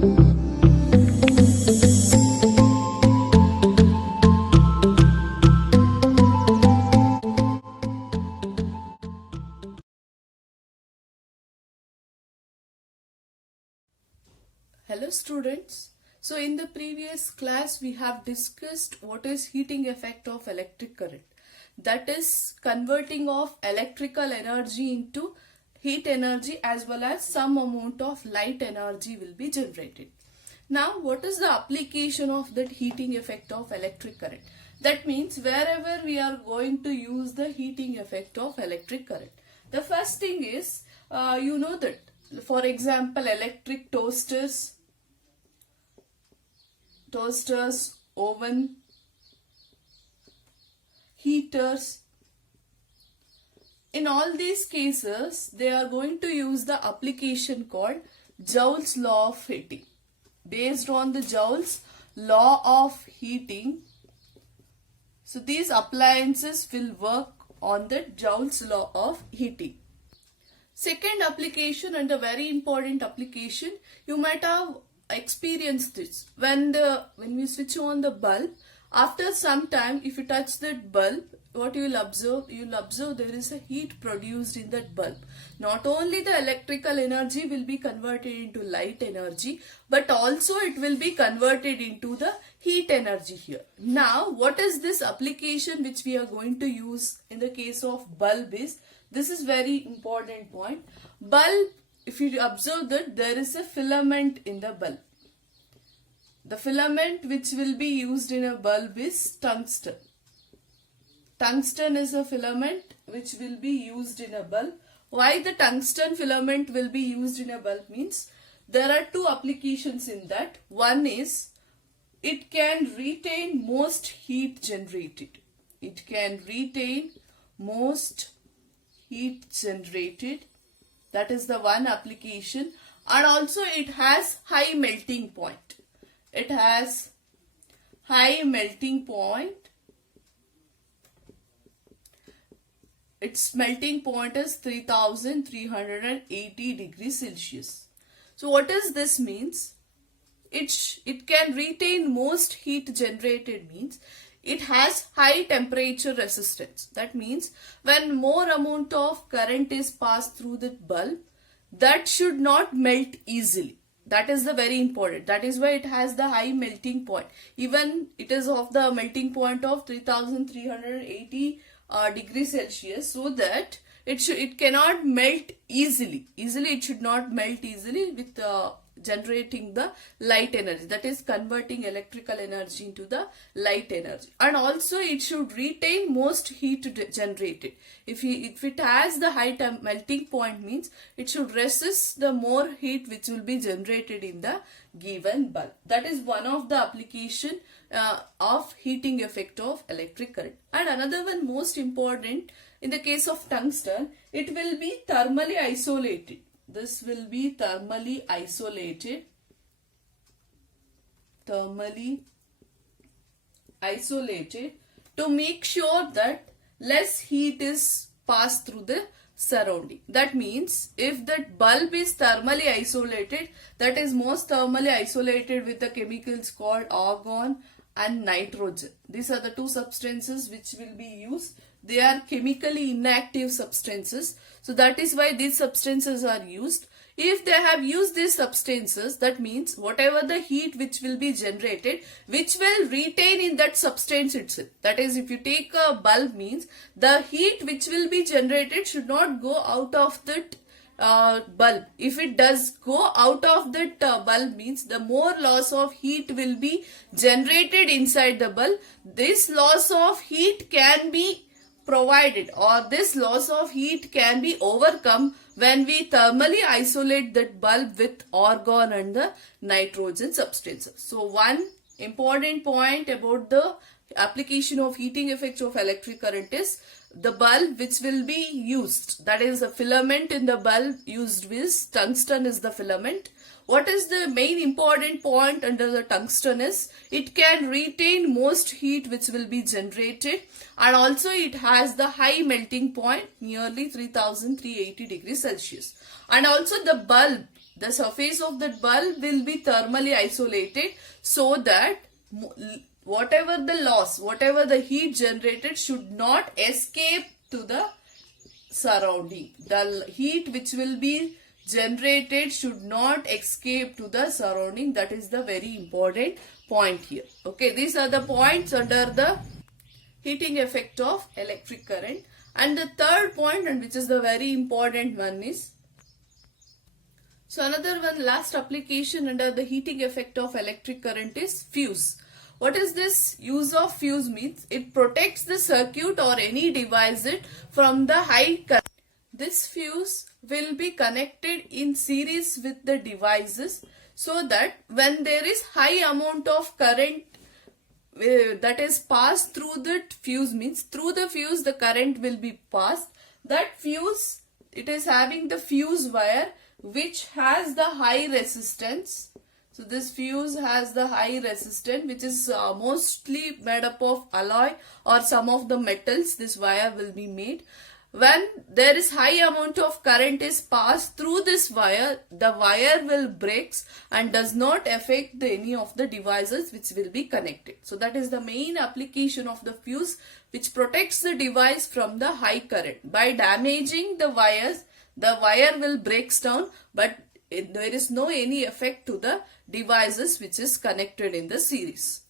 Hello students. So in the previous class we have discussed what is heating effect of electric current. That is converting of electrical energy into heat energy as well as some amount of light energy will be generated. Now what is the application of that heating effect of electric current? That means wherever we are going to use the heating effect of electric current. The first thing is you know that for example electric toasters, oven, heaters. In all these cases, they are going to use the application called Joule's law of heating. Based on the Joule's law of heating, so these appliances will work on the Joule's law of heating. Second application and a very important application, you might have experienced this. When we switch on the bulb, after some time if you touch that bulb, what you will observe there is a heat produced in that bulb. Not only the electrical energy will be converted into light energy, but also it will be converted into the heat energy here. Now what is this application which we are going to use in the case of bulb is, this is very important point. Bulb, if you observe that there is a filament in the bulb. The filament which will be used in a bulb is tungsten. Tungsten is a filament which will be used in a bulb. Why the tungsten filament will be used in a bulb means there are two applications in that. One is it can retain most heat generated. It can retain most heat generated. That is the one application, and also it has high melting point. It has high melting point. Its melting point is 3380 degrees Celsius. So what does this means? It can retain most heat generated means it has high temperature resistance. That means when more amount of current is passed through the bulb, that should not melt easily. That is the very important. That is why it has the high melting point. Even it is of the melting point of 3380 degrees Celsius, so that it cannot melt easily. It should not melt easily with generating the light energy, that is converting electrical energy into the light energy. And also it should retain most heat generated. If it has the high melting point means it should resist the more heat which will be generated in the given bulb. That is one of the application of heating effect of electric current. And another one most important, in the case of tungsten, it will be thermally isolated. This will be thermally isolated. Thermally isolated to make sure that less heat is passed through the surrounding. That means if that bulb is thermally isolated, that is most thermally isolated with the chemicals called argon and nitrogen. These are the two substances which will be used. They are chemically inactive substances. So that is why these substances are used. If they have used these substances, that means whatever the heat which will be generated, which will retain in that substance itself. That is, if you take a bulb means the heat which will be generated should not go out of that bulb. If it does go out of that bulb means the more loss of heat will be generated inside the bulb. This loss of heat can be provided, or this loss of heat can be overcome when we thermally isolate that bulb with argon and the nitrogen substances. So one important point about the application of heating effects of electric current is the bulb which will be used, that is the filament in the bulb used with tungsten is the filament. What is the main important point under the tungsten is it can retain most heat which will be generated, and also it has the high melting point nearly 3380 degrees Celsius. And also the bulb the surface of that bulb will be thermally isolated, so that whatever the loss, whatever the heat generated should not escape to the surrounding. The heat which will be generated should not escape to the surrounding. That is the very important point here. Okay, these are the points under the heating effect of electric current. And the third point, and which is the very important one, is, so another one, last application under the heating effect of electric current is fuse. What is this use of fuse means? It protects the circuit or any device from the high current. This fuse will be connected in series with the devices, so that when there is high amount of current that is passed through the fuse, means through the fuse the current will be passed. That fuse, it is having the fuse wire which has the high resistance. So this fuse has the high resistance, which is mostly made up of alloy or some of the metals. This wire will be made. When there is high amount of current is passed through this wire, the wire will breaks and does not affect any of the devices which will be connected. So that is the main application of the fuse, which protects the device from the high current. By damaging the wires, the wire will breaks down, but there is no any effect to the devices which is connected in the series.